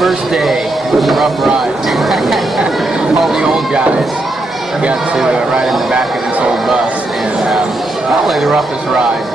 first day. It was a rough ride. All the old guys got to ride in the back of this old bus, and probably the roughest ride.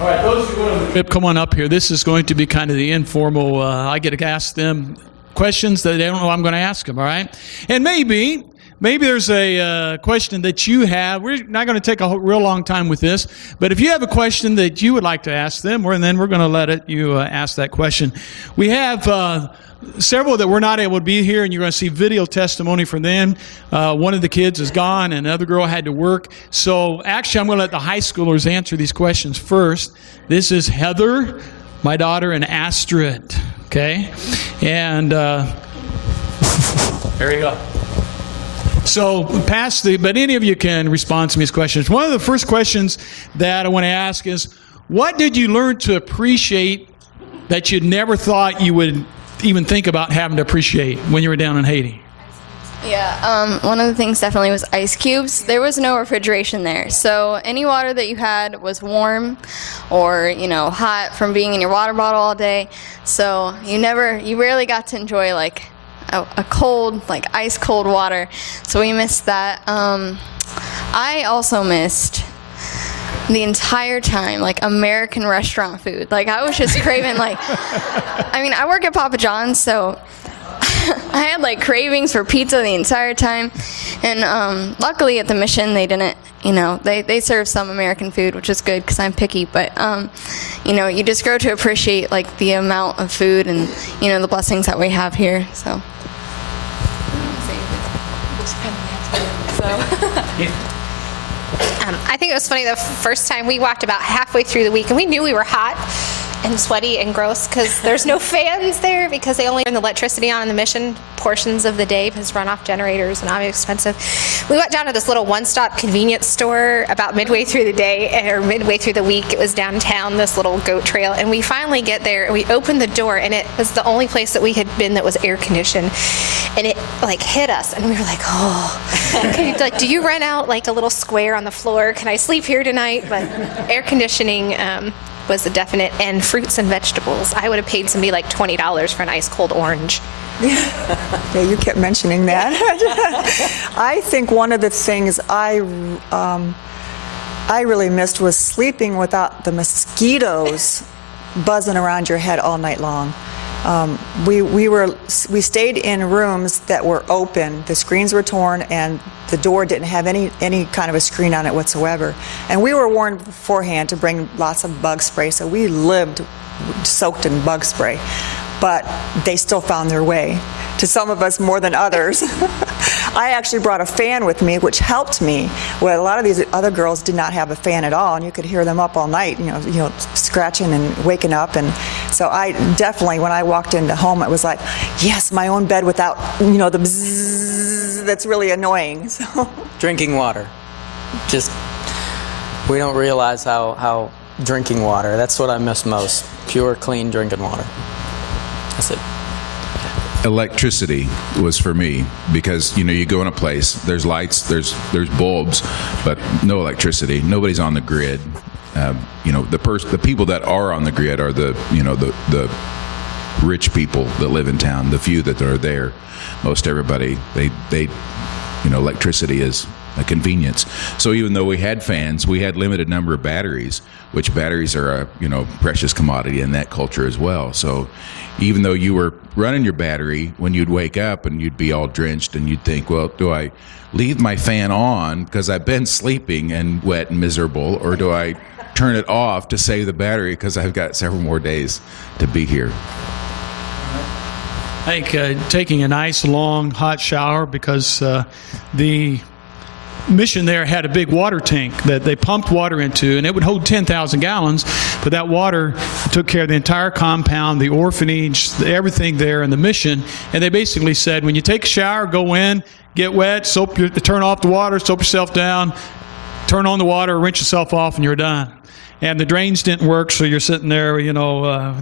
All right, those who go on the trip, come on up here. This is going to be kind of the informal, I get to ask them questions that they don't know I'm going to ask them, all right? And maybe there's a question that you have. We're not going to take a real long time with this, but if you have a question that you would like to ask them, and then we're going to let you ask that question. We have several that were not able to be here, and you're going to see video testimony from them. One of the kids is gone, and another girl had to work. So actually, I'm going to let the high schoolers answer these questions first. This is Heather, my daughter, and Astrid. Okay? And there you go. So but any of you can respond to these questions. One of the first questions that I want to ask is, what did you learn to appreciate that you never thought you would even think about having to appreciate when you were down in Haiti? Yeah, one of the things definitely was ice cubes. There was no refrigeration there, so any water that you had was warm or, hot from being in your water bottle all day. So you rarely got to enjoy like a cold, like ice cold water. So we missed that. I also missed the entire time, like, American restaurant food. Like, I was just craving, I work at Papa John's, so I had, cravings for pizza the entire time. And luckily at the mission, they didn't, they serve some American food, which is good because I'm picky. But, you just grow to appreciate, the amount of food and, the blessings that we have here, so. I think it was funny the first time we walked about halfway through the week, and we knew we were hot and sweaty and gross because there's no fans there because they only turn the electricity on in the mission portions of the day because runoff generators and obviously expensive. We went down to this little one-stop convenience store about midway through the day or midway through the week. It was downtown, this little goat trail, and we finally get there and we opened the door and it was the only place that we had been that was air conditioned, and it hit us and we were like, oh, okay, do you rent out a little square on the floor? Can I sleep here tonight? But air conditioning was a definite, and fruits and vegetables. I would have paid somebody $20 for an ice cold orange. Yeah, you kept mentioning that. I think one of the things I really missed was sleeping without the mosquitoes buzzing around your head all night long. We stayed in rooms that were open. The screens were torn, and the door didn't have any kind of a screen on it whatsoever. And we were warned beforehand to bring lots of bug spray, so we lived soaked in bug spray. But they still found their way, to some of us more than others. I actually brought a fan with me, which helped me. Well, a lot of these other girls did not have a fan at all, and you could hear them up all night, scratching and waking up. And so I definitely, when I walked into home, it was like, yes, my own bed without, the bzzz that's really annoying. So. Drinking water. We don't realize how drinking water, that's what I miss most. Pure, clean drinking water. That's it. Electricity was for me because you go in a place, there's lights, there's bulbs, but no electricity. Nobody's on the grid. The people that are on the grid are the rich people that live in town. The few that are there, most everybody they electricity is a convenience. So even though we had fans, we had limited number of batteries, which batteries are a precious commodity in that culture as well. So even though you were running your battery, when you'd wake up and you'd be all drenched and you'd think, well, do I leave my fan on because I've been sleeping and wet and miserable, or do I turn it off to save the battery because I've got several more days to be here? I think taking a nice long hot shower, because the mission there had a big water tank that they pumped water into, and it would hold 10,000 gallons, but that water took care of the entire compound, the orphanage, everything there in the mission. And they basically said, when you take a shower, go in, get wet, turn off the water, soap yourself down, turn on the water, rinse yourself off, and you're done. And the drains didn't work, so you're sitting there,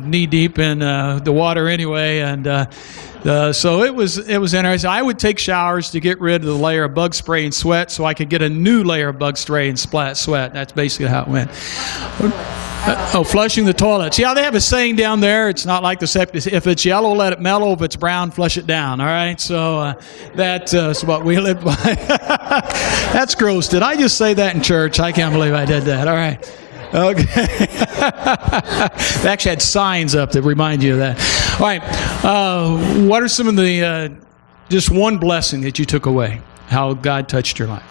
knee deep in the water anyway. And so it was interesting. I would take showers to get rid of the layer of bug spray and sweat, so I could get a new layer of bug spray and sweat. That's basically how it went. Flushing the toilets. Yeah, they have a saying down there. It's not like the septic. If it's yellow, let it mellow. If it's brown, flush it down. All right. So that's what we live by. That's gross. Did I just say that in church? I can't believe I did that. All right. Okay. They actually had signs up that remind you of that. All right. What are some of the, just one blessing that you took away? How God touched your life?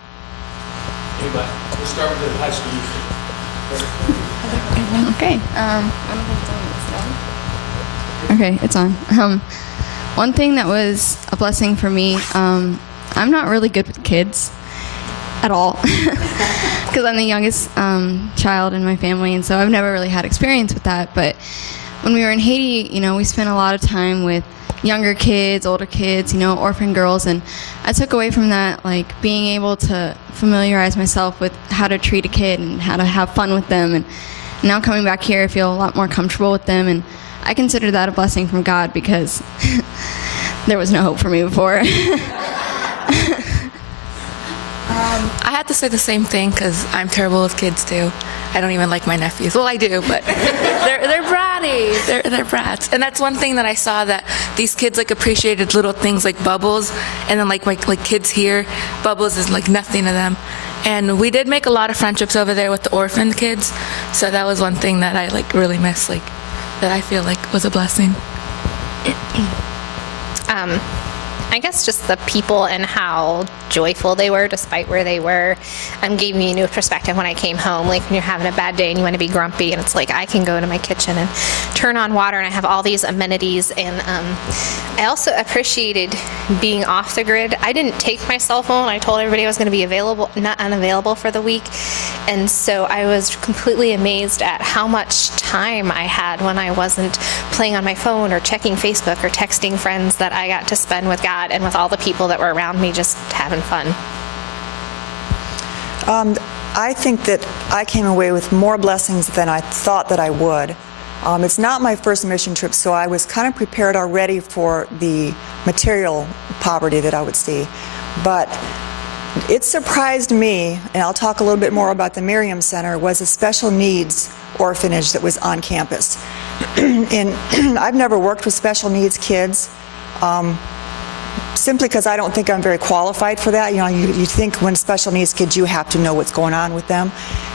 Anybody? We'll start with the high school. Okay. Okay, it's on. One thing that was a blessing for me, I'm not really good with kids at all, because I'm the youngest child in my family, and so I've never really had experience with that. But when we were in Haiti, we spent a lot of time with younger kids, older kids, orphan girls, and I took away from that, being able to familiarize myself with how to treat a kid and how to have fun with them. And now coming back here, I feel a lot more comfortable with them, and I consider that a blessing from God because there was no hope for me before. I have to say the same thing because I'm terrible with kids too. I don't even like my nephews. Well, I do, but they're bratty. They're brats, and that's one thing that I saw, that these kids like appreciated little things like Bubbles, and then like kids here, Bubbles is like nothing to them. And we did make a lot of friendships over there with the orphaned kids, so that was one thing that I like really miss, like that I feel like was a blessing. I guess just the people and how joyful they were despite where they were gave me a new perspective when I came home. Like when you're having a bad day and you want to be grumpy, and it's like I can go to my kitchen and turn on water and I have all these amenities. And I also appreciated being off the grid. I didn't take my cell phone. I told everybody I was going to be unavailable for the week. And so I was completely amazed at how much time I had when I wasn't playing on my phone or checking Facebook or texting friends, that I got to spend with God and with all the people that were around me just having fun. I think that I came away with more blessings than I thought that I would. It's not my first mission trip, so I was kind of prepared already for the material poverty that I would see. But it surprised me, and I'll talk a little bit more about the Miriam Center, was a special needs orphanage that was on campus. And I've never worked with special needs kids. Simply because I don't think I'm very qualified for that. You know, you think when special needs kids, you have to know what's going on with them.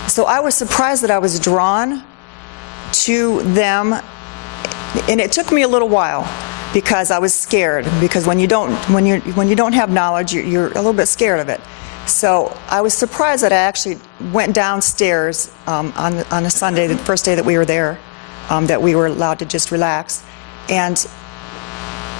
So I was surprised that I was drawn to them, and it took me a little while because I was scared. Because when you don't have knowledge, you're a little bit scared of it. So I was surprised that I actually went downstairs on a Sunday, the first day that we were there, that we were allowed to just relax and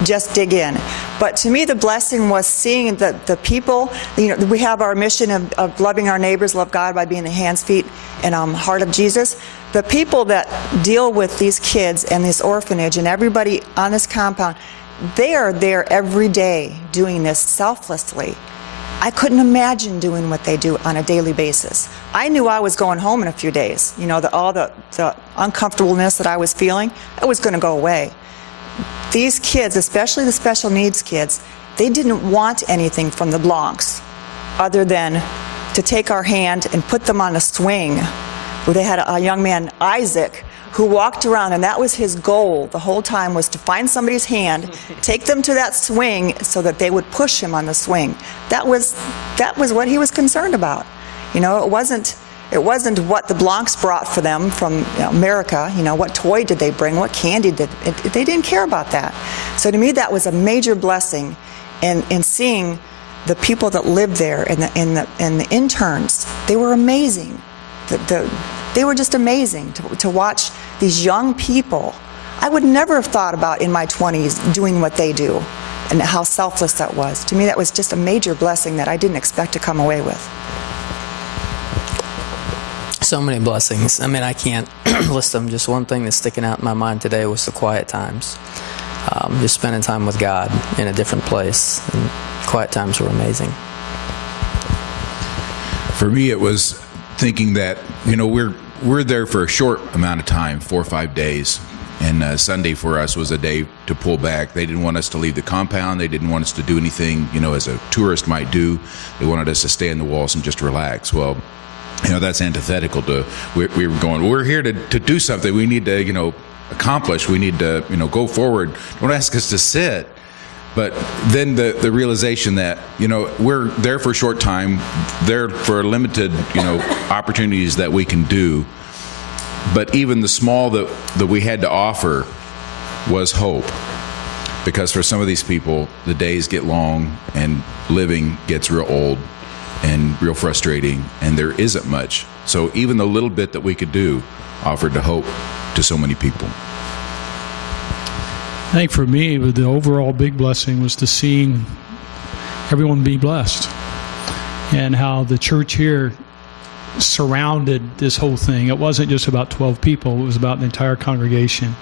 just dig in. But to me, the blessing was seeing the people. You know, we have our mission of loving our neighbors, love God by being the hands, feet, and heart of Jesus. The people that deal with these kids and this orphanage and everybody on this compound, they are there every day doing this selflessly. I couldn't imagine doing what they do on a daily basis. I knew I was going home in a few days. You know, all the uncomfortableness that I was feeling, it was going to go away. These kids, especially the special needs kids, they didn't want anything from the Blancs other than to take our hand and put them on a swing. Well, they had a young man, Isaac, who walked around, and that was his goal the whole time, was to find somebody's hand, take them to that swing so that they would push him on the swing. That was what he was concerned about. You know, it wasn't what the Blancs brought for them from America. You know, what toy did they bring? What candy did they didn't care about that. So to me, that was a major blessing in seeing the people that lived there and the interns. They were amazing. They were just amazing to watch these young people. I would never have thought about in my 20s doing what they do and how selfless that was. To me, that was just a major blessing that I didn't expect to come away with. So many blessings. I mean, I can't list them. Just one thing that's sticking out in my mind today was the quiet times. Just spending time with God in a different place. And quiet times were amazing. For me, it was thinking that, you know, we're there for a short amount of time, 4 or 5 days. And Sunday for us was a day to pull back. They didn't want us to leave the compound. They didn't want us to do anything, you know, as a tourist might do. They wanted us to stay in the walls and just relax. Well, you know, that's antithetical to, we were going, we're here to do something. We need to, you know, accomplish. We need to, you know, go forward. Don't ask us to sit. But then the realization that, you know, we're there for a short time, there for limited, you know, opportunities that we can do. But even the small that we had to offer was hope. Because for some of these people, the days get long and living gets real old and real frustrating, and there isn't much. So even the little bit that we could do offered to hope to so many people. I think for me, the overall big blessing was to seeing everyone be blessed, and how the church here surrounded this whole thing. It wasn't just about 12 people. It was about the entire congregation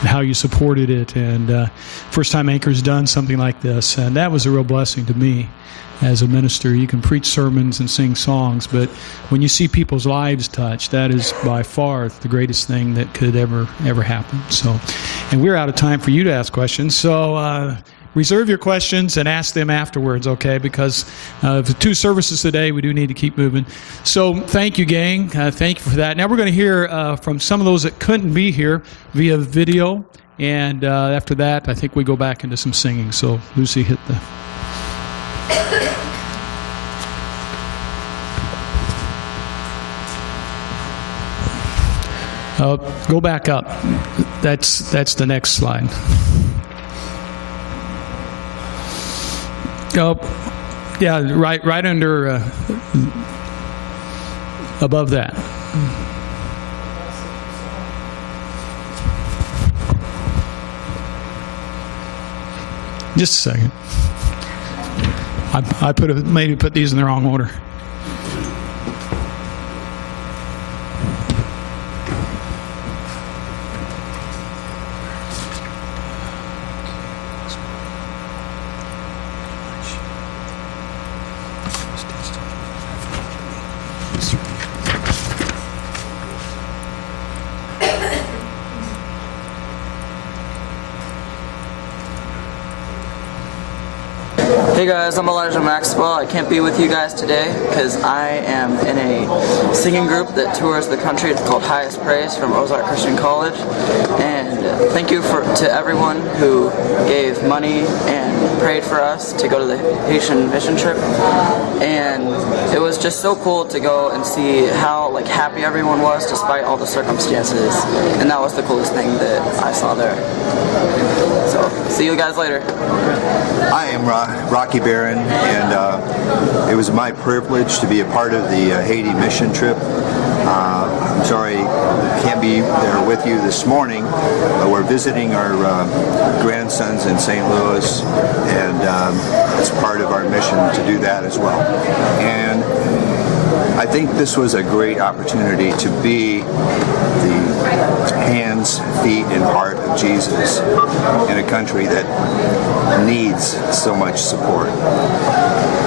and how you supported it. And first time Anchor's done something like this. And that was a real blessing to me as a minister. You can preach sermons and sing songs, but when you see people's lives touched, that is by far the greatest thing that could ever happen. So, and we're out of time for you to ask questions. So, reserve your questions and ask them afterwards, okay? Because of the 2 services today, we do need to keep moving. So thank you, gang. Thank you for that. Now we're going to hear from some of those that couldn't be here via video. And after that, I think we go back into some singing. So Lucy, hit the... Go back up. That's the next slide. Yeah, right under, above that. Just a second. I maybe put these in the wrong order. Hey guys, I'm Elijah Maxwell. I can't be with you guys today because I am in a singing group that tours the country. It's called Highest Praise from Ozark Christian College. And thank you to everyone who gave money and prayed for us to go to the Haitian mission trip. And it was just so cool to go and see how happy everyone was despite all the circumstances. And that was the coolest thing that I saw there. So, see you guys later. I am Rocky Barron, and it was my privilege to be a part of the Haiti mission trip. I'm sorry I can't be there with you this morning, but we're visiting our grandsons in St. Louis, and it's part of our mission to do that as well. And I think this was a great opportunity to be the hands, feet, and heart of Jesus in a country that needs so much support.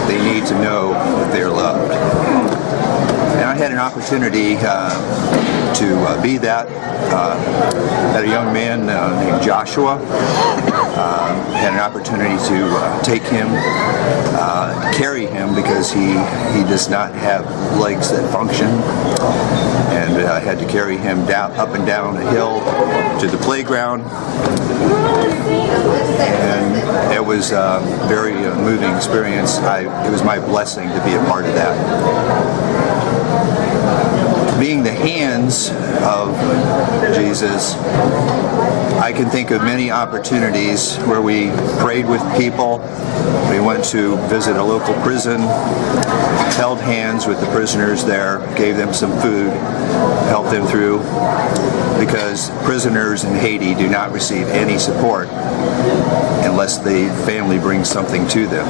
They need to know that they're loved. And I had an opportunity to be that. Had a young man named Joshua. Had an opportunity to take him, carry him because he does not have legs that function. And I had to carry him up and down a hill to the playground. And it was a very moving experience. It was my blessing to be a part of that. Being the hands of Jesus, I can think of many opportunities where we prayed with people. We went to visit a local prison, held hands with the prisoners there, gave them some food, helped them through, because prisoners in Haiti do not receive any support unless the family brings something to them.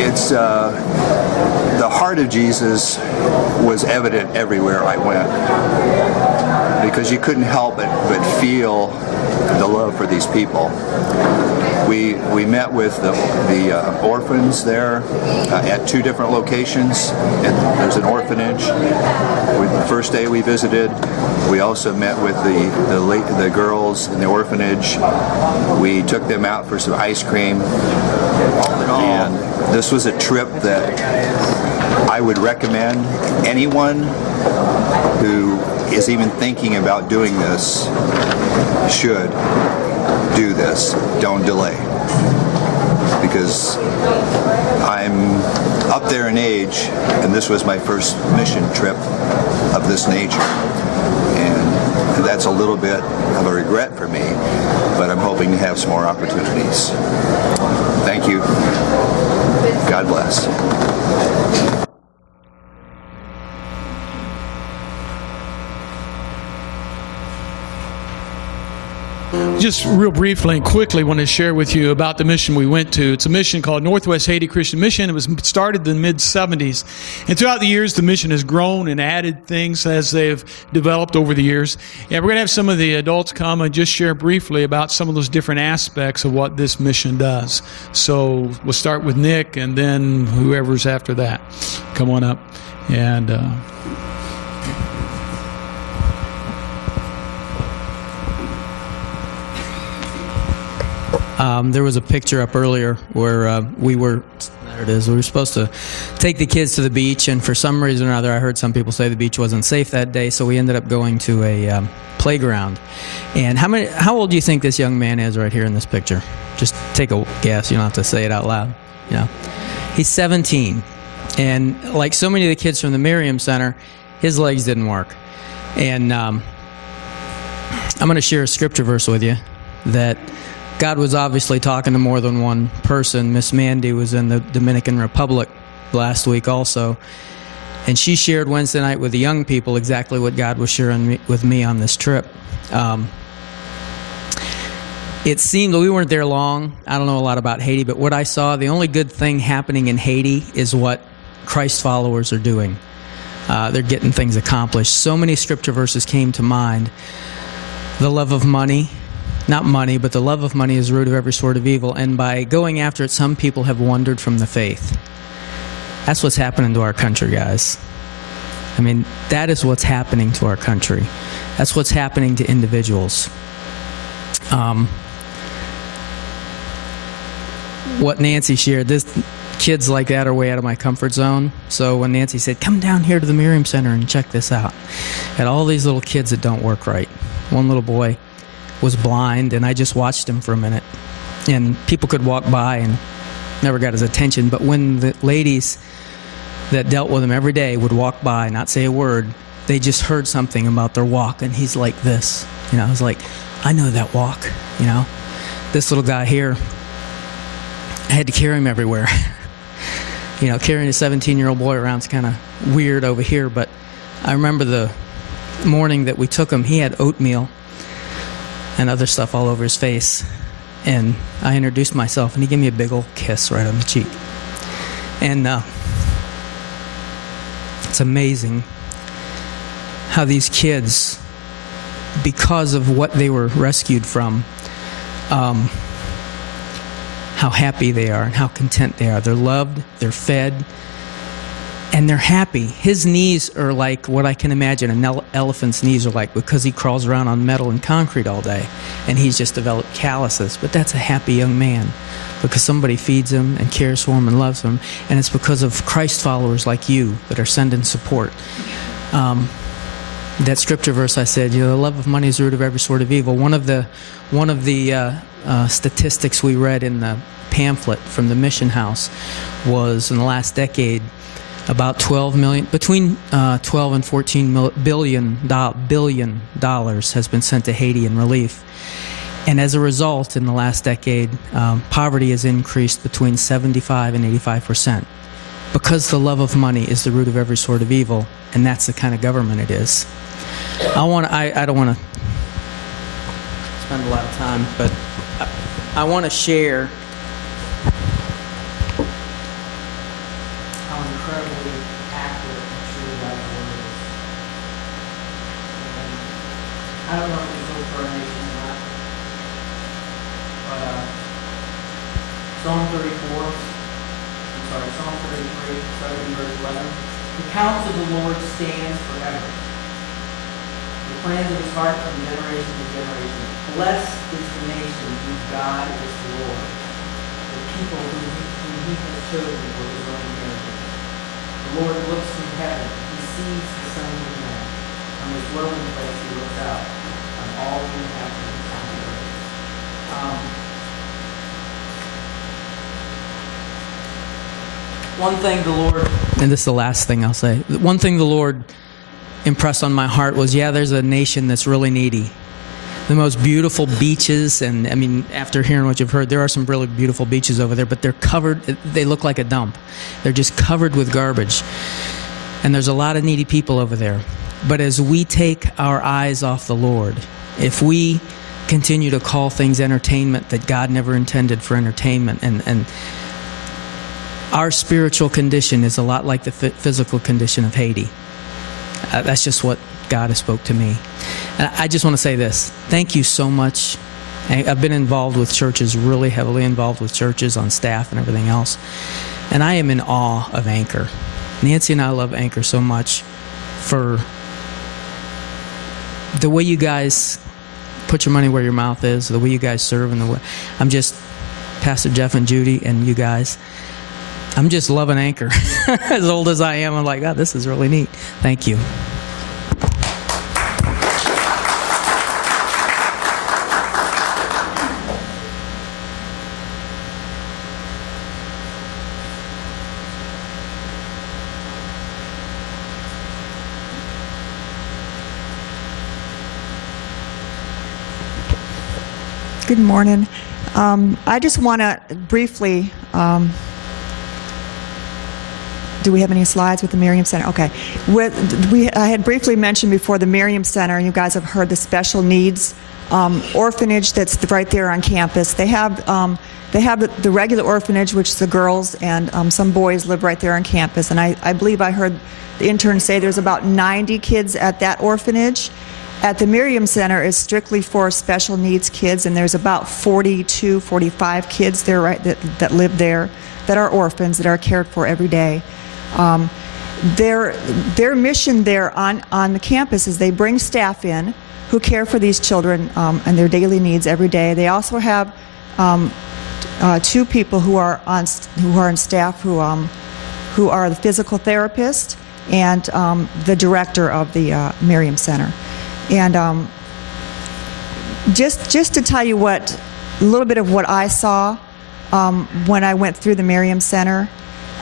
It's the heart of Jesus was evident everywhere I went, because you couldn't help but feel the love for these people. We met with the orphans there at 2 different locations. There's an orphanage. The first day we visited, we also met with the girls in the orphanage. We took them out for some ice cream. And this was a trip that I would recommend anyone who is even thinking about doing this should do this. Don't delay. Because I'm up there in age, and this was my first mission trip of this nature. And that's a little bit of a regret for me, but I'm hoping to have some more opportunities. Thank you. God bless. Just real briefly and quickly want to share with you about the mission we went to. It's a mission called Northwest Haiti Christian Mission. It was started in the mid-'70s. And throughout the years, the mission has grown and added things as they've developed over the years. And we're going to have some of the adults come and just share briefly about some of those different aspects of what this mission does. So we'll start with Nick and then whoever's after that. Come on up. And there was a picture up earlier where we were supposed to take the kids to the beach, and for some reason or other, I heard some people say the beach wasn't safe that day, so we ended up going to a playground. And how old do you think this young man is right here in this picture? Just take a guess. You don't have to say it out loud. You know, he's 17, and like so many of the kids from the Miriam Center, his legs didn't work. And I'm going to share a scripture verse with you that God was obviously talking to more than one person. Miss Mandy was in the Dominican Republic last week also, and she shared Wednesday night with the young people exactly what God was sharing with me on this trip. It seemed, we weren't there long. I don't know a lot about Haiti, but what I saw, the only good thing happening in Haiti is what Christ followers are doing. They're getting things accomplished. So many scripture verses came to mind. The love of money. Not money, but the love of money is the root of every sort of evil. And by going after it, some people have wandered from the faith. That's what's happening to our country, guys. I mean, that is what's happening to our country. That's what's happening to individuals. What Nancy shared, kids like that are way out of my comfort zone. So when Nancy said, come down here to the Miriam Center and check this out, had all these little kids that don't work right. One little boy was blind, and I just watched him for a minute, and people could walk by and never got his attention. But when the ladies that dealt with him every day would walk by, not say a word, they just heard something about their walk, and he's like this, you know. I was like, I know that walk, you know. This little guy here, I had to carry him everywhere. You know, carrying a 17-year-old boy around is kind of weird over here, but I remember the morning that we took him, he had oatmeal and other stuff all over his face. And I introduced myself, and he gave me a big old kiss right on the cheek. And it's amazing how these kids, because of what they were rescued from, how happy they are and how content they are. They're loved, they're fed, and they're happy. His knees are like what I can imagine an elephant's knees are like, because he crawls around on metal and concrete all day, and he's just developed calluses. But that's a happy young man, because somebody feeds him and cares for him and loves him, and it's because of Christ followers like you that are sending support. That scripture verse I said, you know, the love of money is the root of every sort of evil. One of the statistics we read in the pamphlet from the mission house was in the last decade, about 12 million, between 12 and 14 billion dollars has been sent to Haiti in relief. And as a result, in the last decade, poverty has increased between 75 and 85%, because the love of money is the root of every sort of evil, and that's the kind of government it is. I don't want to spend a lot of time, but I want to share how incredibly accurate and true God's word is. And I don't know if it's good for our nation or not, but Psalm 33, starting verse 11. The counsel of the Lord stands forever, the plans of his heart from generation to generation. Blessed is the nation whose God is the Lord, the people whom he has chosen for his own inheritance. The Lord looks from heaven, he sees the sons of men. From his dwelling place he looks out on all the inhabitants on the earth. One thing the Lord, and this is the last thing I'll say, one thing the Lord impressed on my heart was, yeah, there's a nation that's really needy. The most beautiful beaches, and I mean, after hearing what you've heard, there are some really beautiful beaches over there, but they're covered, they look like a dump. They're just covered with garbage. And there's a lot of needy people over there. But as we take our eyes off the Lord, if we continue to call things entertainment that God never intended for entertainment. And our spiritual condition is a lot like the physical condition of Haiti. That's just what God has spoke to me. And I just want to say this. Thank you so much. I've been involved with churches, really heavily involved with churches on staff and everything else. And I am in awe of Anchor. Nancy and I love Anchor so much for the way you guys put your money where your mouth is, the way you guys serve, and the way I'm just Pastor Jeff and Judy and you guys. I'm just loving Anchor. As old as I am, I'm like, God, this is really neat. Thank you. Good morning. I just want to briefly, do we have any slides with the Miriam Center? Okay. I had briefly mentioned before the Miriam Center, and you guys have heard the special needs orphanage that's right there on campus. They have the regular orphanage, which the girls and some boys live right there on campus. And I believe I heard the intern say there's about 90 kids at that orphanage. At the Miriam Center is strictly for special needs kids, and there's about 42, 45 kids there that live there that are orphans that are cared for every day. Their mission there on the campus is they bring staff in who care for these children and their daily needs every day. They also have 2 people who are on staff who are the physical therapist and the director of the Miriam Center. And just to tell you a little bit of what I saw when I went through the Miriam Center.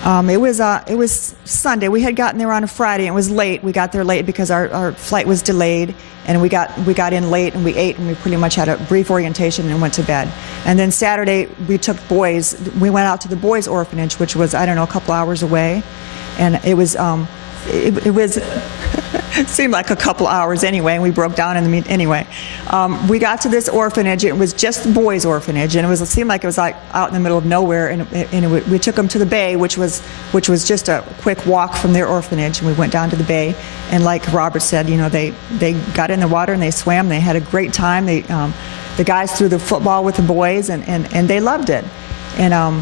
It was Sunday. We had gotten there on a Friday. And it was late. We got there late because our flight was delayed, and we got in late, and we ate, and we pretty much had a brief orientation and went to bed. And then Saturday we took boys. We went out to the boys' orphanage, which was, I don't know, a couple hours away, and it was it seemed like a couple hours anyway, and we broke down in the meet anyway. We got to this orphanage. It was just the boys' orphanage, and it seemed like it was like out in the middle of nowhere. And we took them to the bay, which was just a quick walk from their orphanage. And we went down to the bay, and like Robert said, they got in the water and they swam. They had a great time. The guys threw the football with the boys, and they loved it. And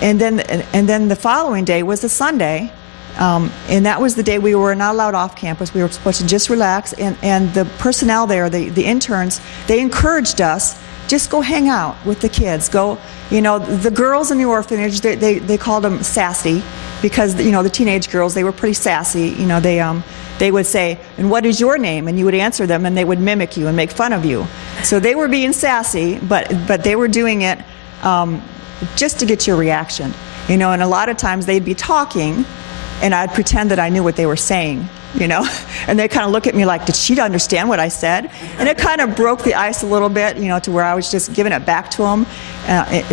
then the following day was the Sunday. And that was the day we were not allowed off campus. We were supposed to just relax. And the personnel there, the interns, they encouraged us, just go hang out with the kids. Go, the girls in the orphanage, they called them sassy because, the teenage girls, they were pretty sassy. They would say, and what is your name? And you would answer them, and they would mimic you and make fun of you. So they were being sassy, but they were doing it just to get your reaction. And a lot of times they'd be talking, and I'd pretend that I knew what they were saying, and they kind of look at me like, did she understand what I said? And it kind of broke the ice a little bit, to where I was just giving it back to them,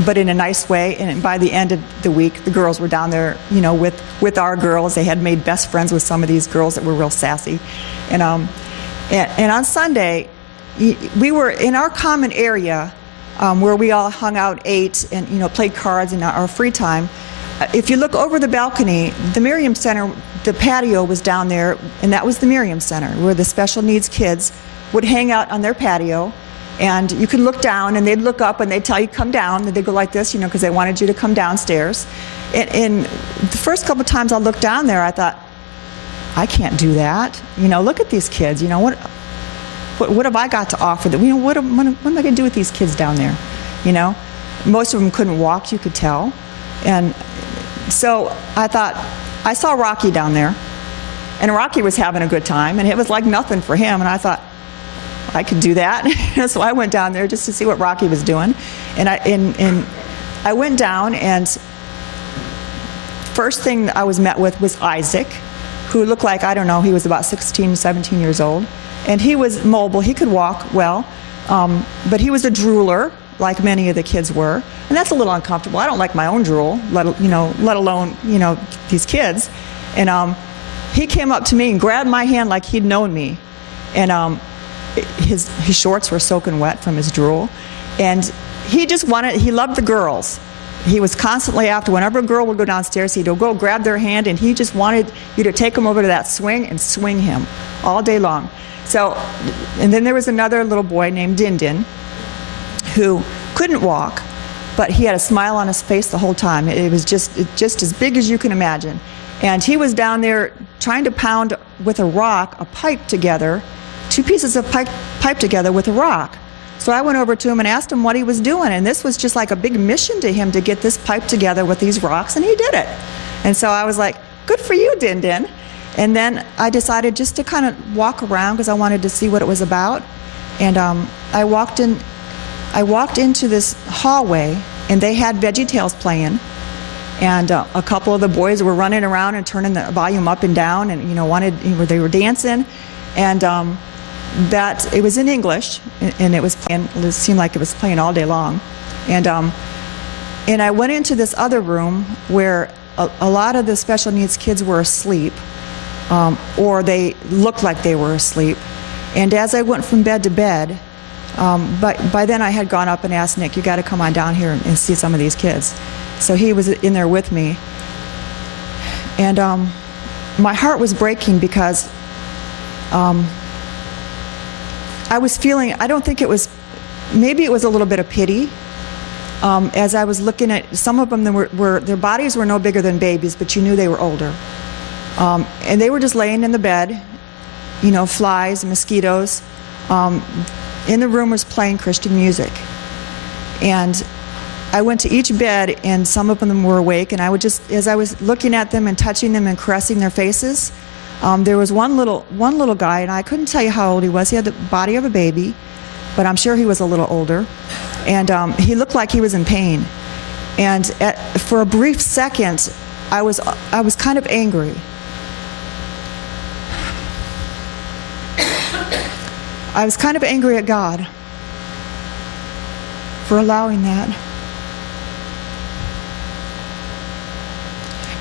but in a nice way. And by the end of the week, the girls were down there, with our girls. They had made best friends with some of these girls that were real sassy. And on Sunday, we were in our common area where we all hung out, ate, and, played cards in our free time. If you look over the balcony, the Miriam Center, the patio was down there, and that was the Miriam Center, where the special needs kids would hang out on their patio. And you could look down, and they'd look up, and they'd tell you, come down. And they'd go like this, because they wanted you to come downstairs. And the first couple of times I looked down there, I thought, I can't do that. Look at these kids. What have I got to offer them? What am I going to do with these kids down there? Most of them couldn't walk, you could tell. And so I thought, I saw Rocky down there, and Rocky was having a good time, and it was like nothing for him. And I thought, I could do that. So I went down there just to see what Rocky was doing. And I went down, and first thing I was met with was Isaac, who looked like, I don't know, he was about 16, 17 years old. And he was mobile. He could walk well, but he was a drooler, like many of the kids were. And that's a little uncomfortable. I don't like my own drool, let alone, these kids. And he came up to me and grabbed my hand like he'd known me. And his shorts were soaking wet from his drool, and he loved the girls. He was constantly after, whenever a girl would go downstairs, he'd go grab their hand, and he just wanted you to take him over to that swing and swing him all day long. So, and then there was another little boy named Din Din who couldn't walk, but he had a smile on his face the whole time. It was just as big as you can imagine. And he was down there trying to pound with a rock, a pipe together, 2 pieces of pipe together with a rock. So I went over to him and asked him what he was doing, and this was just like a big mission to him to get this pipe together with these rocks, and he did it. And so I was like, good for you, Din Din. And then I decided just to kind of walk around because I wanted to see what it was about. And I walked into this hallway, and they had VeggieTales playing. And a couple of the boys were running around and turning the volume up and down, and they were dancing, and that it was in English, and it was playing. It seemed like it was playing all day long, and I went into this other room where a lot of the special needs kids were asleep, or they looked like they were asleep, and as I went from bed to bed, by then I had gone up and asked Nick, you got to come on down here and see some of these kids. So he was in there with me, and my heart was breaking because I was feeling, I don't think it was, maybe it was a little bit of pity. As I was looking at, some of them, their bodies were no bigger than babies, but you knew they were older. And they were just laying in the bed, flies, mosquitoes. In the room was playing Christian music. And I went to each bed, and some of them were awake, and I would just, as I was looking at them and touching them and caressing their faces, there was one little guy, and I couldn't tell you how old he was. He had the body of a baby, but I'm sure he was a little older, and he looked like he was in pain. And for a brief second, I was kind of angry. I was kind of angry at God for allowing that.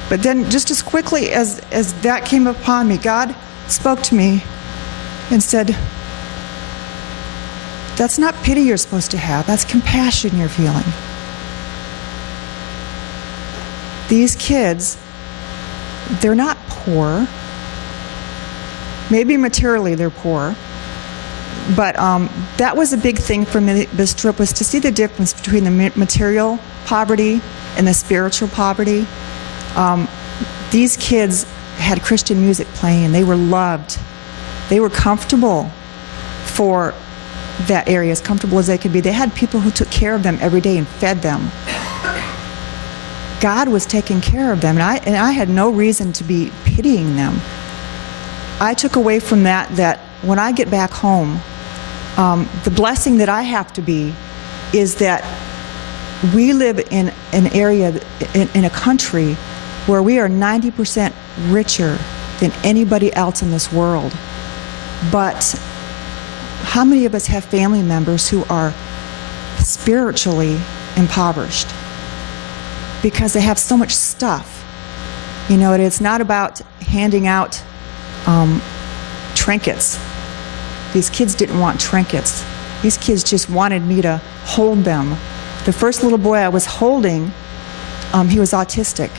But then just as quickly as that came upon me, God spoke to me and said, that's not pity you're supposed to have, that's compassion you're feeling. These kids, they're not poor. Maybe materially they're poor. But that was a big thing for me this trip, was to see the difference between the material poverty and the spiritual poverty. These kids had Christian music playing. They were loved. They were comfortable for that area, as comfortable as they could be. They had people who took care of them every day and fed them. God was taking care of them, and I had no reason to be pitying them. I took away from that when I get back home, the blessing that I have to be is that we live in an area, in a country where we are 90% richer than anybody else in this world. But how many of us have family members who are spiritually impoverished because they have so much stuff? It's not about handing out trinkets. These kids didn't want trinkets. These kids just wanted me to hold them. The first little boy I was holding, he was autistic.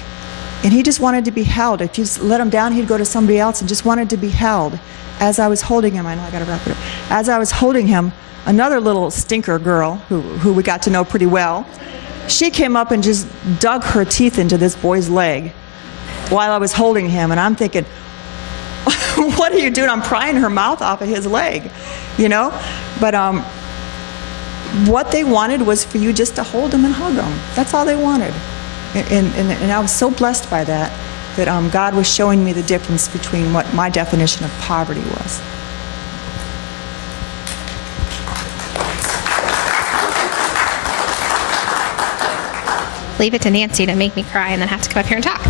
And he just wanted to be held. If you just let him down, he'd go to somebody else and just wanted to be held. As I was holding him, I know I gotta wrap it up. As I was holding him, another little stinker girl, who we got to know pretty well, she came up and just dug her teeth into this boy's leg while I was holding him. And I'm thinking, what are you doing? I'm prying her mouth off of his leg, But what they wanted was for you just to hold them and hug them. That's all they wanted. And I was so blessed by that God was showing me the difference between what my definition of poverty was. Leave it to Nancy to make me cry and then have to come up here and talk.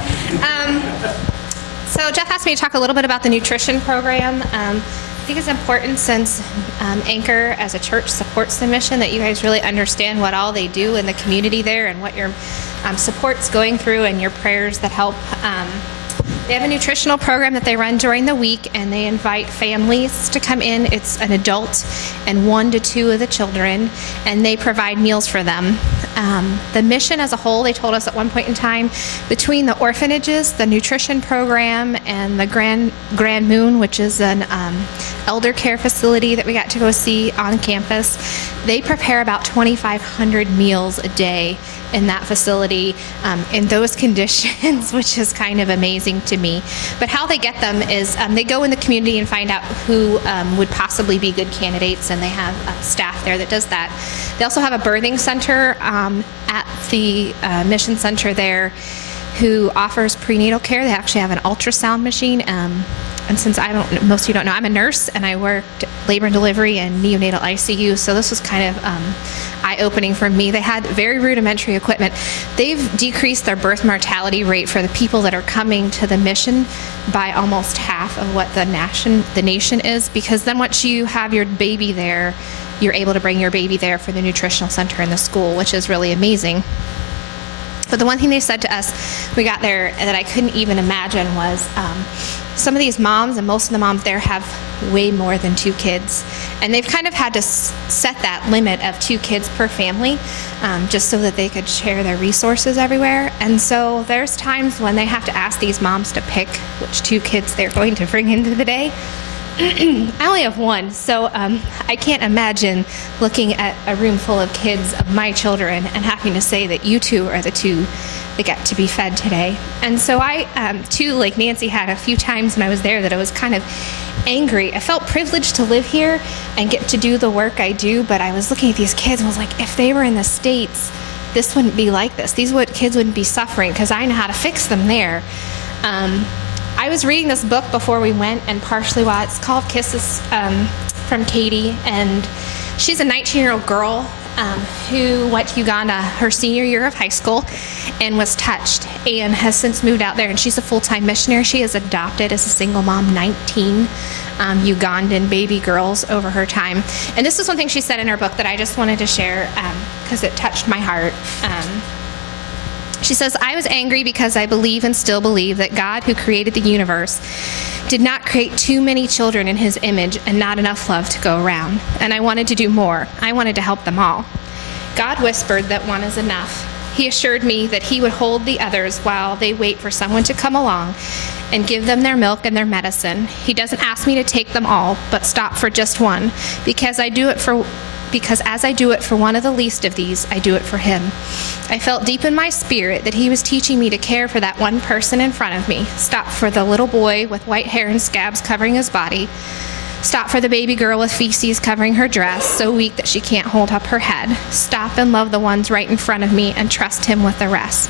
So Jeff asked me to talk a little bit about the nutrition program. I think it's important, since Anchor as a church supports the mission, that you guys really understand what all they do in the community there and what your support's going through and your prayers that help They have a nutritional program that they run during the week, and they invite families to come in. It's an adult and 1 to 2 of the children, and they provide meals for them. The mission as a whole, they told us at one point in time, between the orphanages, the nutrition program, and the Grand Moon, which is an elder care facility that we got to go see on campus, they prepare about 2,500 meals a day in that facility in those conditions, which is kind of amazing to me. But how they get them is they go in the community and find out who would possibly be good candidates, and they have staff there that does that. They also have a birthing center at the mission center there who offers prenatal care. They actually have an ultrasound machine. And since most of you don't know, I'm a nurse, and I worked labor and delivery and neonatal ICU, so this was kind of eye-opening for me. They had very rudimentary equipment. They've decreased their birth mortality rate for the people that are coming to the mission by almost half of what the nation is, because then once you have your baby there, you're able to bring your baby there for the nutritional center in the school, which is really amazing. But the one thing they said to us, we got there, that I couldn't even imagine was some of these moms, and most of the moms there, have way more than 2 kids. And they've kind of had to set that limit of 2 kids per family just so that they could share their resources everywhere. And so there's times when they have to ask these moms to pick which 2 kids they're going to bring into the day. I only have 1, so I can't imagine looking at a room full of kids of my children and having to say that you 2 are the 2 that get to be fed today. And so I, too, like Nancy had a few times when I was there, that I was kind of angry. I felt privileged to live here and get to do the work I do, but I was looking at these kids and was like, if they were in the States, this wouldn't be like this. These kids wouldn't be suffering, because I know how to fix them there. I was reading this book before we went, and partially why it's called Kisses from Katie, and she's a 19-year-old girl who went to Uganda her senior year of high school and was touched, and has since moved out there, and she's a full-time missionary. She has adopted, as a single mom, 19 Ugandan baby girls over her time. And this is one thing she said in her book that I just wanted to share because it touched my heart. She says, I was angry because I believe and still believe that God, who created the universe, did not create too many children in his image and not enough love to go around. And I wanted to do more. I wanted to help them all. God whispered that 1 is enough. He assured me that he would hold the others while they wait for someone to come along and give them their milk and their medicine. He doesn't ask me to take them all, but stop for just 1, because as I do it for one of the least of these, I do it for him. I felt deep in my spirit that he was teaching me to care for that one person in front of me. Stop for the little boy with white hair and scabs covering his body. Stop for the baby girl with feces covering her dress, so weak that she can't hold up her head. Stop and love the ones right in front of me and trust him with the rest.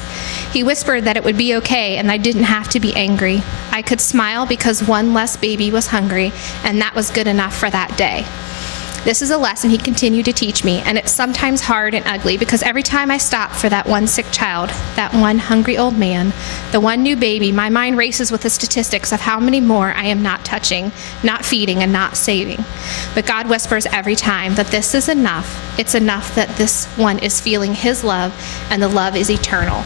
He whispered that it would be okay and I didn't have to be angry. I could smile because 1 less baby was hungry, and that was good enough for that day. This is a lesson he continued to teach me, and it's sometimes hard and ugly, because every time I stop for that 1 sick child, that 1 hungry old man, the 1 new baby, my mind races with the statistics of how many more I am not touching, not feeding, and not saving. But God whispers every time that this is enough. It's enough that this one is feeling his love, and the love is eternal.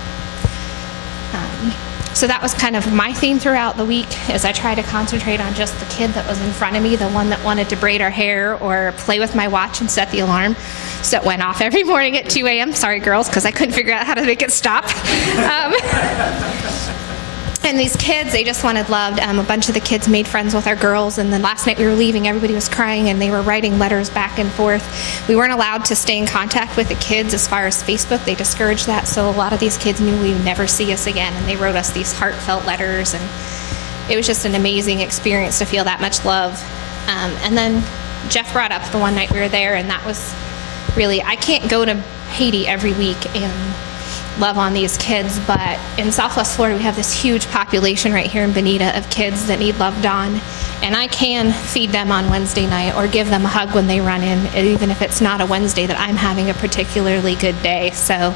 So that was kind of my theme throughout the week, as I try to concentrate on just the kid that was in front of me, the one that wanted to braid our hair or play with my watch and set the alarm. So it went off every morning at 2 a.m. Sorry, girls, because I couldn't figure out how to make it stop. And these kids, they just wanted loved. A bunch of the kids made friends with our girls, and then last night we were leaving, everybody was crying, and they were writing letters back and forth. We weren't allowed to stay in contact with the kids as far as Facebook. They discouraged that, so a lot of these kids knew we would never see us again, and they wrote us these heartfelt letters, and it was just an amazing experience to feel that much love. And then Jeff brought up the one night we were there, and that was really, I can't go to Haiti every week and love on these kids, but in Southwest Florida we have this huge population right here in Bonita of kids that need loved on, and I can feed them on Wednesday night or give them a hug when they run in, even if it's not a Wednesday that I'm having a particularly good day. So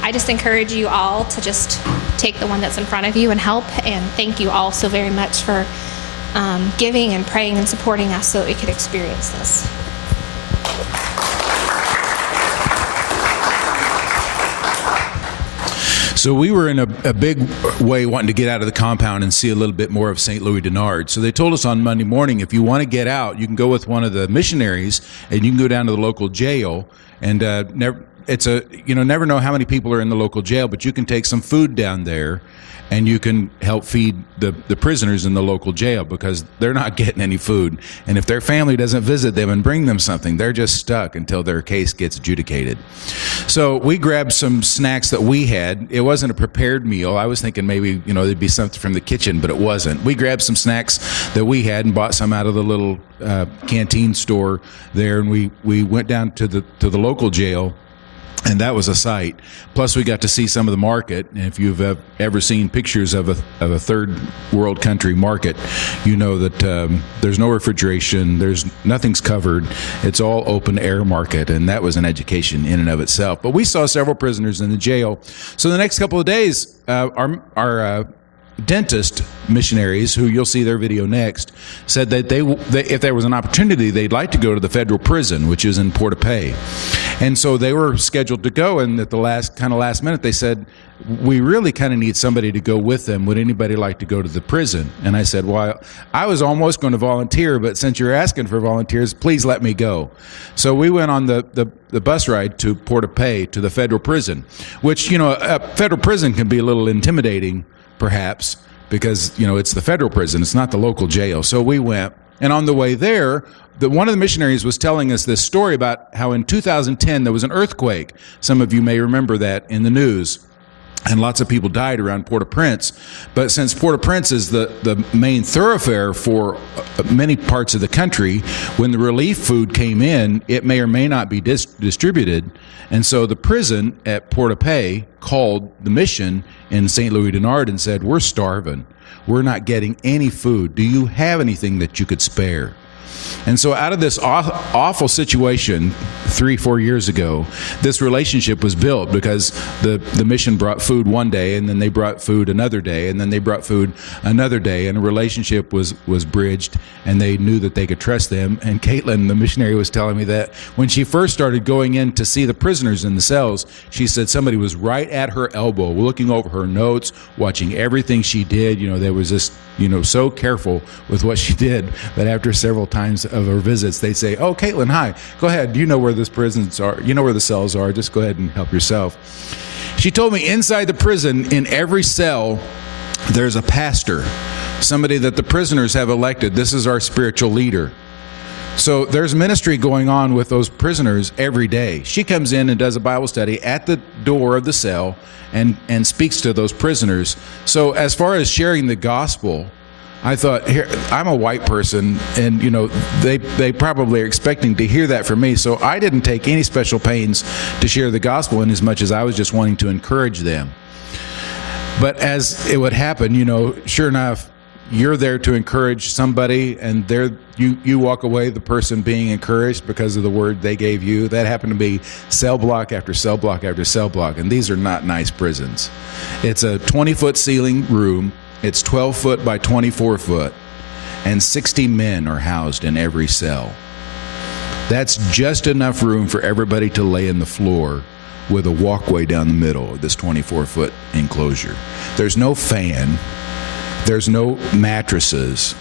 I just encourage you all to just take the one that's in front of you and help, and thank you all so very much for giving and praying and supporting us so that we could experience this. So we were in a big way wanting to get out of the compound and see a little bit more of St. Louis Denard. So they told us on Monday morning, if you want to get out, you can go with one of the missionaries and you can go down to the local jail. And never know how many people are in the local jail, but you can take some food down there and you can help feed the prisoners in the local jail because they're not getting any food. And if their family doesn't visit them and bring them something, they're just stuck until their case gets adjudicated. So we grabbed some snacks that we had. It wasn't a prepared meal. I was thinking maybe, there'd be something from the kitchen, but it wasn't. We grabbed some snacks that we had and bought some out of the little canteen store there, and we went down to the local jail. And that was a sight. Plus, we got to see some of the market. And if you've ever seen pictures of a third world country market, you know that there's no refrigeration, nothing's covered. It's all open air market, and that was an education in and of itself. But we saw several prisoners in the jail. So the next couple of days, our dentist missionaries, who you'll see their video next, said that they if there was an opportunity, they'd like to go to the federal prison, which is in Port-au-Paix. And so they were scheduled to go, and at the last minute, they said, we really kind of need somebody to go with them. Would anybody like to go to the prison? And I said, well, I was almost going to volunteer, but since you're asking for volunteers, please let me go. So we went on the bus ride to Port-au-Paix to the federal prison, which, a federal prison can be a little intimidating, perhaps, because, it's the federal prison. It's not the local jail. So we went, and on the way there, one of the missionaries was telling us this story about how in 2010 there was an earthquake. Some of you may remember that in the news. And lots of people died around Port-au-Prince. But since Port-au-Prince is the main thoroughfare for many parts of the country, when the relief food came in, it may or may not be distributed. And so the prison at Port-au-Paix called the mission in St. Louis Denard and said, we're starving. We're not getting any food. Do you have anything that you could spare? And so out of this awful situation 3-4 years ago, this relationship was built because the mission brought food one day, and then they brought food another day, and then they brought food another day, and a relationship was bridged, and they knew that they could trust them. And Caitlin, the missionary, was telling me that when she first started going in to see the prisoners in the cells, she said somebody was right at her elbow, looking over her notes, watching everything she did. There was this, so careful with what she did, but after several times of her visits, they'd say, oh, Caitlin, hi, go ahead. You know where the prisons are. You know where the cells are. Just go ahead and help yourself. She told me inside the prison, in every cell, there's a pastor, somebody that the prisoners have elected. This is our spiritual leader. So there's ministry going on with those prisoners every day. She comes in and does a Bible study at the door of the cell and speaks to those prisoners. So as far as sharing the gospel, I thought, here, I'm a white person, and they probably are expecting to hear that from me. So I didn't take any special pains to share the gospel in as much as I was just wanting to encourage them. But as it would happen, sure enough, you're there to encourage somebody, and you walk away the person being encouraged because of the word they gave you. That happened to be cell block after cell block after cell block, and these are not nice prisons. It's a 20-foot ceiling room. It's 12 foot by 24 foot, and 60 men are housed in every cell. That's just enough room for everybody to lay in the floor with a walkway down the middle of this 24-foot enclosure. There's no fan. There's no mattresses.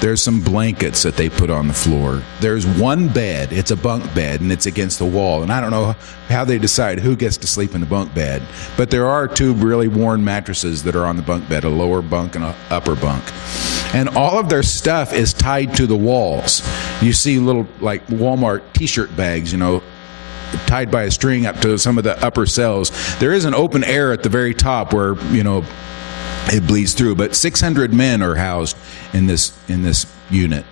There's some blankets that they put on the floor. There's one bed. It's a bunk bed, and it's against the wall. And I don't know how they decide who gets to sleep in the bunk bed, but there are 2 really worn mattresses that are on the bunk bed, a lower bunk and an upper bunk. And all of their stuff is tied to the walls. You see little, like, Walmart T-shirt bags, tied by a string up to some of the upper cells. There is an open air at the very top where, it bleeds through, but 600 men are housed in this unit.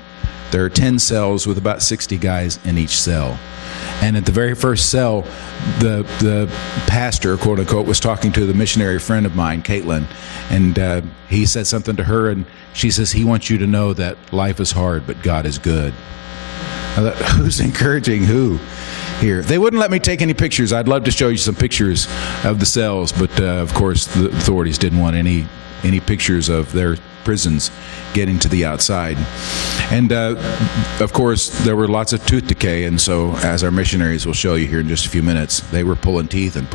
There are 10 cells with about 60 guys in each cell. And at the very first cell, the pastor, quote unquote, was talking to the missionary friend of mine, Caitlin, and he said something to her, and she says, he wants you to know that life is hard, but God is good. I thought, who's encouraging who here? They wouldn't let me take any pictures. I'd love to show you some pictures of the cells, but of course the authorities didn't want any pictures of their prisons getting to the outside. And of course there were lots of tooth decay, and so, as our missionaries will show you here in just a few minutes, they were pulling teeth and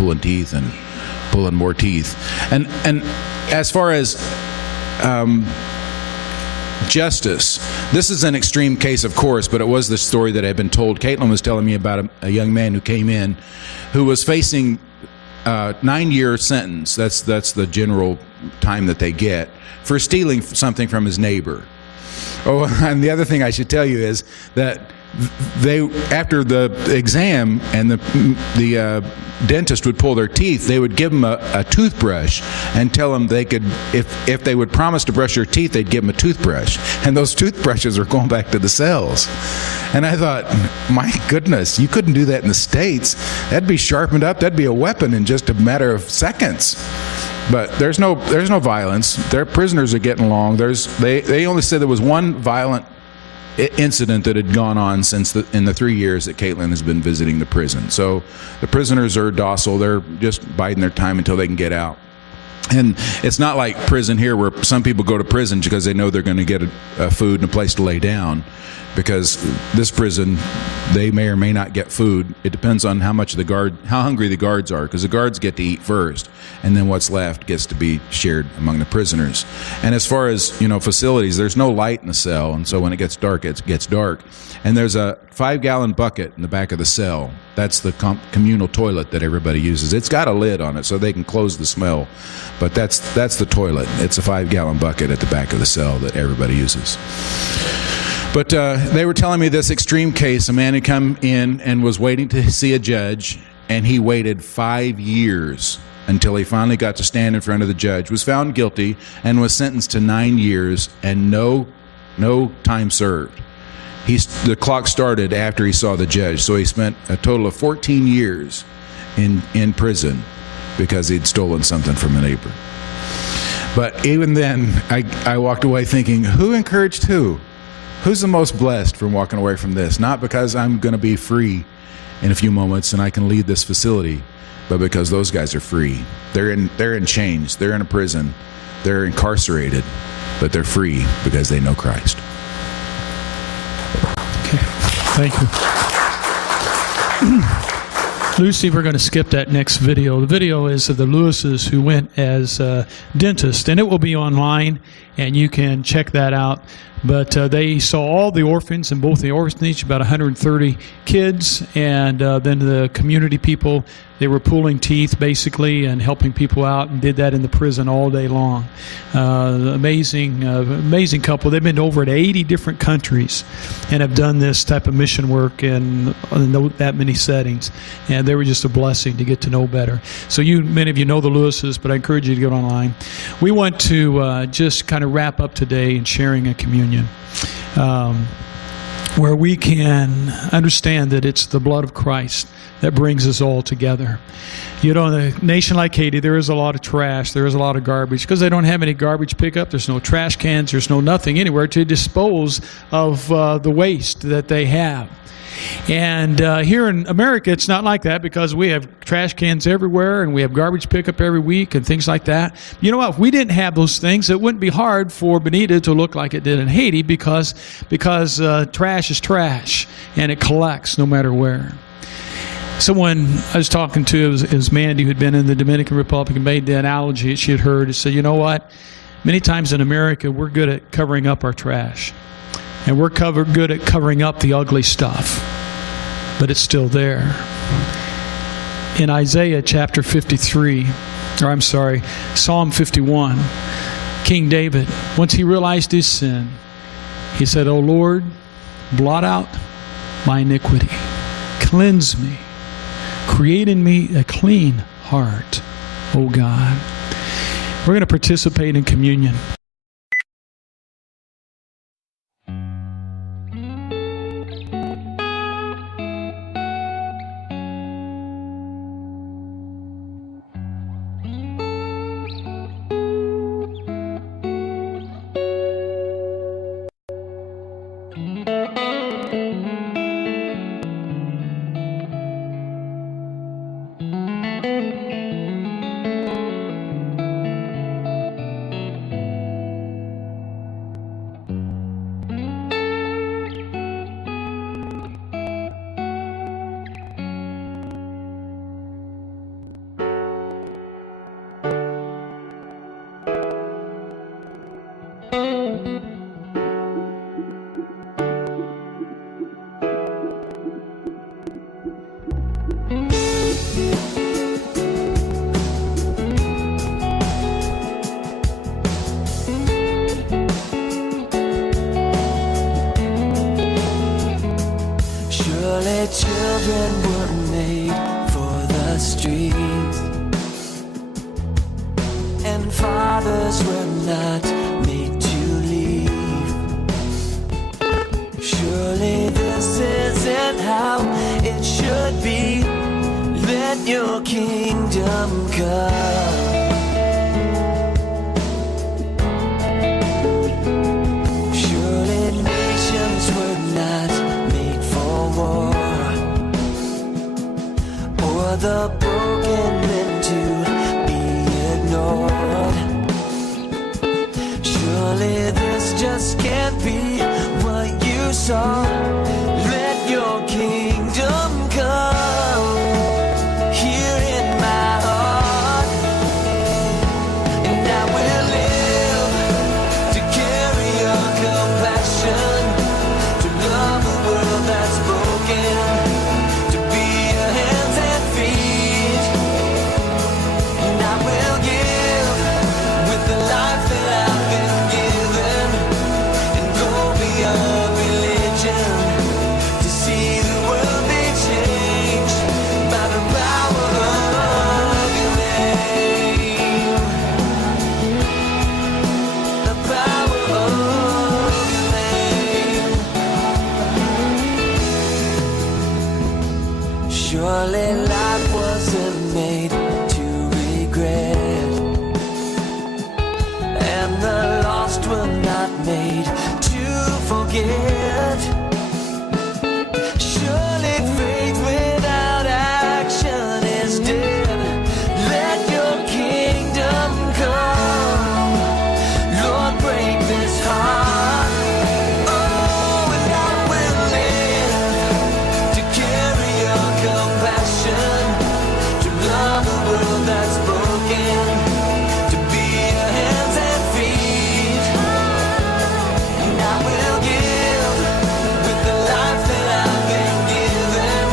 pulling more teeth. And as far as justice, this is an extreme case, of course, but it was the story that had been told. Caitlin was telling me about a young man who came in who was facing 9-year sentence. That's the general time that they get for stealing something from his neighbor. Oh, and the other thing I should tell you is that they, after the exam and the dentist would pull their teeth, they would give them a toothbrush and tell them they could, if they would promise to brush their teeth, they'd give them a toothbrush. And those toothbrushes are going back to the cells. And I thought, my goodness, you couldn't do that in the States. That'd be sharpened up. That'd be a weapon in just a matter of seconds. But there's no violence. Their prisoners are getting along. They only said there was one violent incident that had gone on in the 3 years that Caitlin has been visiting the prison. So the prisoners are docile. They're just biding their time until they can get out. And it's not like prison here where some people go to prison because they know they're going to get a food and a place to lay down. Because this prison, they may or may not get food. It depends on how hungry the guards are, because the guards get to eat first, and then what's left gets to be shared among the prisoners. And as far as facilities, there's no light in the cell, and so when it gets dark, it gets dark. And there's a 5-gallon bucket in the back of the cell. That's the communal toilet that everybody uses. It's got a lid on it so they can close the smell, but that's the toilet. It's a 5-gallon bucket at the back of the cell that everybody uses. But they were telling me this extreme case. A man had come in and was waiting to see a judge, and he waited 5 years until he finally got to stand in front of the judge, was found guilty, and was sentenced to 9 years and no time served. The clock started after he saw the judge, so he spent a total of 14 years in prison because he'd stolen something from a neighbor. But even then, I walked away thinking, who encouraged who? Who's the most blessed from walking away from this? Not because I'm going to be free in a few moments and I can leave this facility, but because those guys are free. They're in chains. They're in a prison. They're incarcerated, but they're free because they know Christ. Okay, thank you. Lucy, we're going to skip that next video. The video is of the Lewises who went as dentists, and it will be online, and you can check that out. But they saw all the orphans in both the orphanage, about 130 kids, and then the community people. They were pulling teeth, basically, and helping people out, and did that in the prison all day long. Amazing couple. They've been over to 80 different countries and have done this type of mission work in that many settings. And they were just a blessing to get to know better. So many of you know the Lewises, but I encourage you to get online. We want to just kind of wrap up today in sharing a communion. Where we can understand that it's the blood of Christ that brings us all together. In a nation like Haiti, there is a lot of trash, there is a lot of garbage, because they don't have any garbage pickup, there's no trash cans, there's nothing anywhere to dispose of the waste that they have. And here in America, it's not like that, because we have trash cans everywhere and we have garbage pickup every week and things like that. You know what? If we didn't have those things, it wouldn't be hard for Bonita to look like it did in Haiti, because trash is trash and it collects no matter where. Someone I was talking to, it was Mandy, who'd been in the Dominican Republic, and made the analogy she had heard. She said, you know what? Many times in America, we're good at covering up our trash. And we're good at covering up the ugly stuff. But it's still there. In Isaiah chapter 53, Psalm 51, King David, once he realized his sin, he said, O Lord, blot out my iniquity. Cleanse me. Create in me a clean heart, O God. We're going to participate in communion. others were not made to leave. Surely this isn't how it should be. Let your kingdom come. Surely nations were not made for war, or the broken meant to be ignored. Surely this just can't be what you saw. Let your kingdom come here in my heart, and I will live to carry your compassion, to love a world that's broken, to be your hands and feet. And I will give with the life that I've been given, and go beyond religion to see the world be changed by the power of your name. The power of your name. Surely life wasn't made to regret, and the lost were not made to forget. Surely faith without action is dead. Let your kingdom come. Lord, break this heart. Oh, and I will live to carry your compassion, to love a world that's broken, to be your hands and feet. And I will give with the life that I've been given,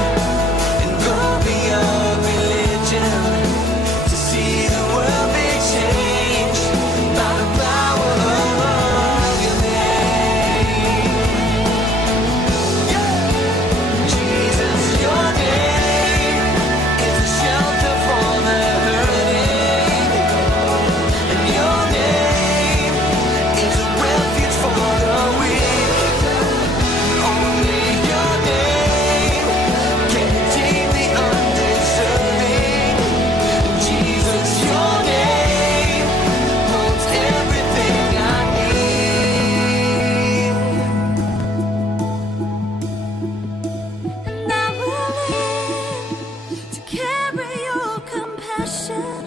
and go beyond religion to see the world be changed by the power of your name. Jesus, your name is a shelter for the hurting, and your name is a refuge for the weak. Only your name can redeem the undeserving. Jesus, your name holds everything I need. And I will live to carry your compassion.